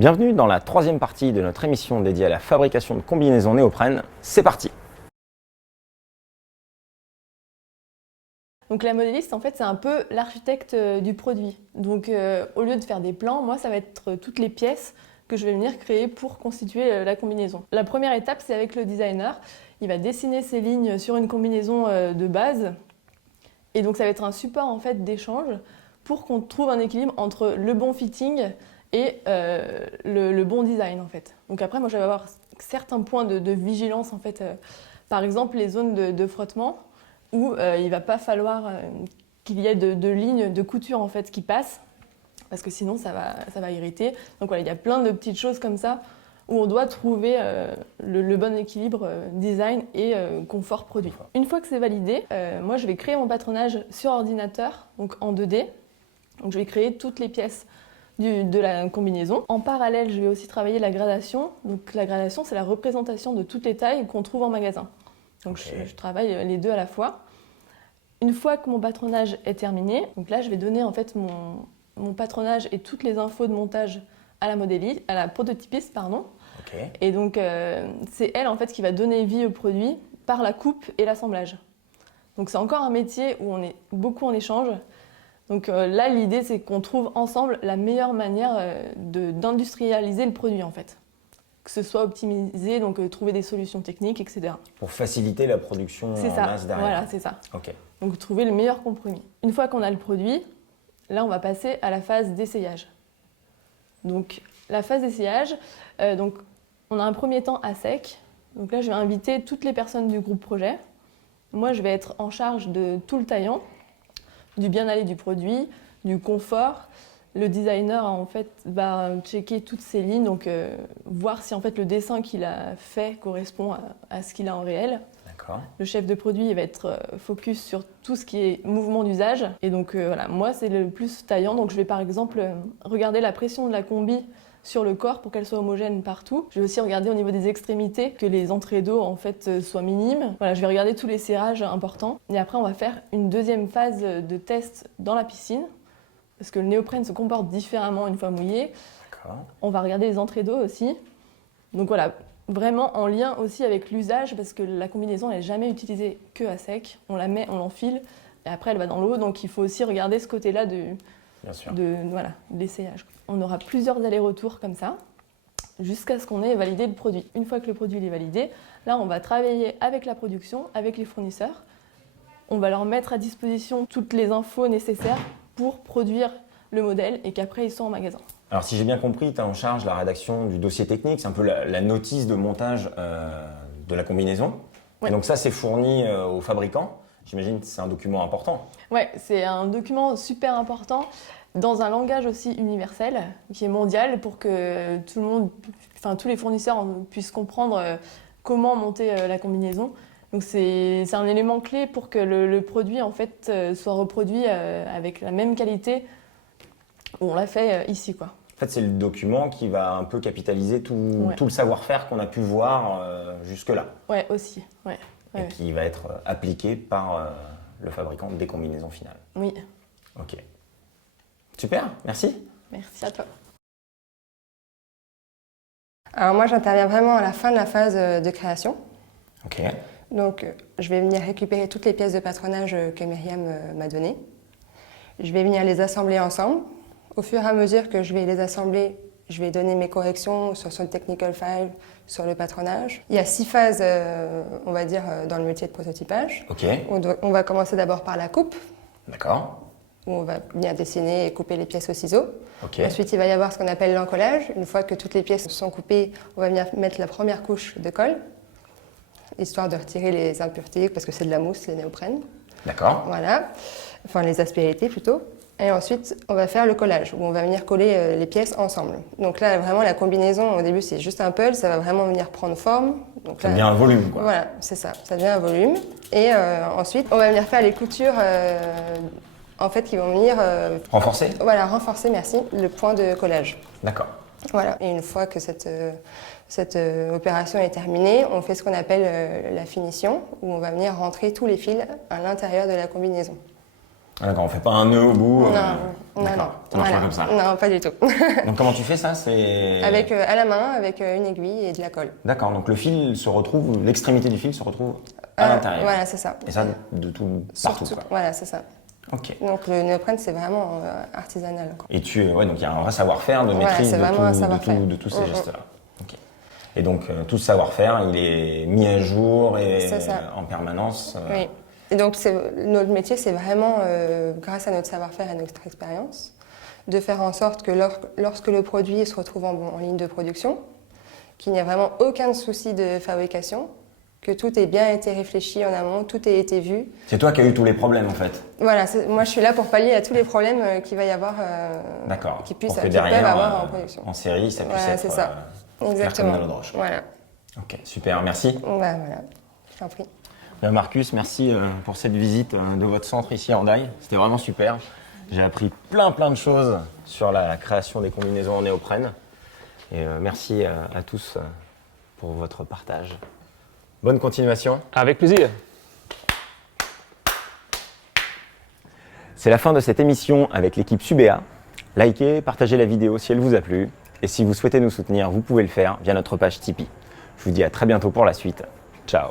Bienvenue dans la troisième partie de notre émission dédiée à la fabrication de combinaisons néoprène. C'est parti! Donc la modéliste, en fait, c'est un peu l'architecte du produit. Donc au lieu de faire des plans, moi, ça va être toutes les pièces que je vais venir créer pour constituer la combinaison. La première étape, c'est avec le designer. Il va dessiner ses lignes sur une combinaison de base. Et donc ça va être un support en fait d'échange pour qu'on trouve un équilibre entre le bon fitting et le bon design en fait. Donc après, moi, je vais avoir certains points de vigilance en fait. Par exemple, les zones de frottement où il ne va pas falloir qu'il y ait de lignes de couture en fait qui passent, parce que sinon ça va irriter. Donc voilà, il y a plein de petites choses comme ça où on doit trouver le bon équilibre design et confort produit. Une fois que c'est validé, moi je vais créer mon patronage sur ordinateur, donc en 2D. Donc je vais créer toutes les pièces de la combinaison. En parallèle, je vais aussi travailler la gradation. Donc la gradation, c'est la représentation de toutes les tailles qu'on trouve en magasin. Donc je travaille les deux à la fois. Une fois que mon patronage est terminé, donc là je vais donner en fait mon patronage et toutes les infos de montage à la prototypiste, pardon. Et donc c'est elle en fait qui va donner vie au produit par la coupe et l'assemblage. Donc c'est encore un métier où on est beaucoup en échange. Donc là l'idée c'est qu'on trouve ensemble la meilleure manière d'industrialiser le produit en fait. Que ce soit optimisé, donc trouver des solutions techniques, etc. Pour faciliter la production en masse derrière. Voilà, c'est ça. Okay. Donc trouver le meilleur compromis. Une fois qu'on a le produit, là on va passer à la phase d'essayage. Donc la phase d'essayage, donc on a un premier temps à sec. Donc là je vais inviter toutes les personnes du groupe projet. Moi je vais être en charge de tout le taillant, du bien-aller du produit, du confort. Le designer en fait va checker toutes ces lignes, donc voir si en fait le dessin qu'il a fait correspond à ce qu'il a en réel. Le chef de produit il va être focus sur tout ce qui est mouvement d'usage. Et donc voilà, moi c'est le plus taillant, donc je vais par exemple regarder la pression de la combi sur le corps pour qu'elle soit homogène partout. Je vais aussi regarder au niveau des extrémités que les entrées d'eau en fait soient minimes. Voilà, je vais regarder tous les serrages importants. Et après on va faire une deuxième phase de test dans la piscine. Parce que le néoprène se comporte différemment une fois mouillé. On va regarder les entrées d'eau aussi. Donc voilà, vraiment en lien aussi avec l'usage, parce que la combinaison n'est jamais utilisée que à sec. On la met, on l'enfile, et après elle va dans l'eau. Donc il faut aussi regarder ce côté-là de l'essayage. On aura plusieurs allers-retours comme ça, jusqu'à ce qu'on ait validé le produit. Une fois que le produit est validé, là on va travailler avec la production, avec les fournisseurs. On va leur mettre à disposition toutes les infos nécessaires pour produire le modèle et qu'après ils sont en magasin. Alors si j'ai bien compris, tu as en charge la rédaction du dossier technique, c'est un peu la notice de montage de la combinaison. Ouais. Et donc ça c'est fourni aux fabricants. J'imagine que c'est un document important. Oui, c'est un document super important dans un langage aussi universel qui est mondial pour que tout le monde, enfin tous les fournisseurs puissent comprendre comment monter la combinaison. Donc c'est un élément clé pour que le produit en fait soit reproduit avec la même qualité où on l'a fait ici, quoi. En fait, c'est le document qui va un peu capitaliser tout le savoir-faire qu'on a pu voir jusque-là. Ouais, aussi. Ouais. Et qui va être appliqué par le fabricant des combinaisons finales. Oui. Ok. Super, merci. Merci à toi. Alors moi, j'interviens vraiment à la fin de la phase de création. Ok. Donc, je vais venir récupérer toutes les pièces de patronage que Myriam m'a données. Je vais venir les assembler ensemble. Au fur et à mesure que je vais les assembler, je vais donner mes corrections sur son technical file, sur le patronage. Il y a 6 phases, on va dire, dans le métier de prototypage. Ok. On va commencer d'abord par la coupe. D'accord. Où on va venir dessiner et couper les pièces au ciseau. Okay. Ensuite, il va y avoir ce qu'on appelle l'encollage. Une fois que toutes les pièces sont coupées, on va venir mettre la première couche de colle, histoire de retirer les impuretés, parce que c'est de la mousse, les néoprènes. D'accord. Voilà, enfin les aspérités plutôt. Et ensuite, on va faire le collage, où on va venir coller les pièces ensemble. Donc là, vraiment, la combinaison, au début, c'est juste un pull, ça va vraiment venir prendre forme. Donc ça devient un volume, quoi. Voilà, c'est ça devient un volume. Et ensuite, on va venir faire les coutures, en fait, qui vont venir… renforcer ? Voilà, renforcer, merci, le point de collage. D'accord. Voilà, et une fois que cette opération est terminée, on fait ce qu'on appelle la finition, où on va venir rentrer tous les fils à l'intérieur de la combinaison. Ah, d'accord, on fait pas un nœud au bout. Non, non, d'accord, non. ça marche Voilà. pas comme ça. Non, pas du tout. Donc comment tu fais ça? C'est Avec, à la main, avec une aiguille et de la colle. D'accord, donc le fil se retrouve, l'extrémité du fil se retrouve à l'intérieur. Voilà, c'est ça. Et ça de tout partout. Surtout, Quoi. voilà, c'est ça. Ok. Donc le néoprène, c'est vraiment artisanal, quoi. Et donc il y a un vrai savoir-faire de Voilà, maîtrise c'est vraiment un savoir-faire. de tous ces gestes-là. Ok. Et donc tout ce savoir-faire, il est mis à jour et C'est ça. en permanence. Oui. Et donc notre métier, c'est vraiment, grâce à notre savoir-faire et notre expérience, de faire en sorte que lorsque le produit se retrouve en ligne de production, qu'il n'y a vraiment aucun souci de fabrication, que tout ait bien été réfléchi en amont, tout ait été vu. C'est toi qui as eu tous les problèmes en fait. Voilà, moi je suis là pour pallier à tous les problèmes qu'il va y avoir, D'accord. qui Pour que peuvent derrière, avoir en production. en série, ça puisse Voilà, être c'est ça. clair Exactement. comme de l'eau de roche. Voilà. Ok, super, merci. Bah, voilà, je t'en prie. Bien, Marcus, merci pour cette visite de votre centre ici à Hendaye. C'était vraiment super. J'ai appris plein de choses sur la création des combinaisons en néoprène. Et merci à tous pour votre partage. Bonne continuation. Avec plaisir. C'est la fin de cette émission avec l'équipe Subéa. Likez, partagez la vidéo si elle vous a plu. Et si vous souhaitez nous soutenir, vous pouvez le faire via notre page Tipeee. Je vous dis à très bientôt pour la suite. Ciao.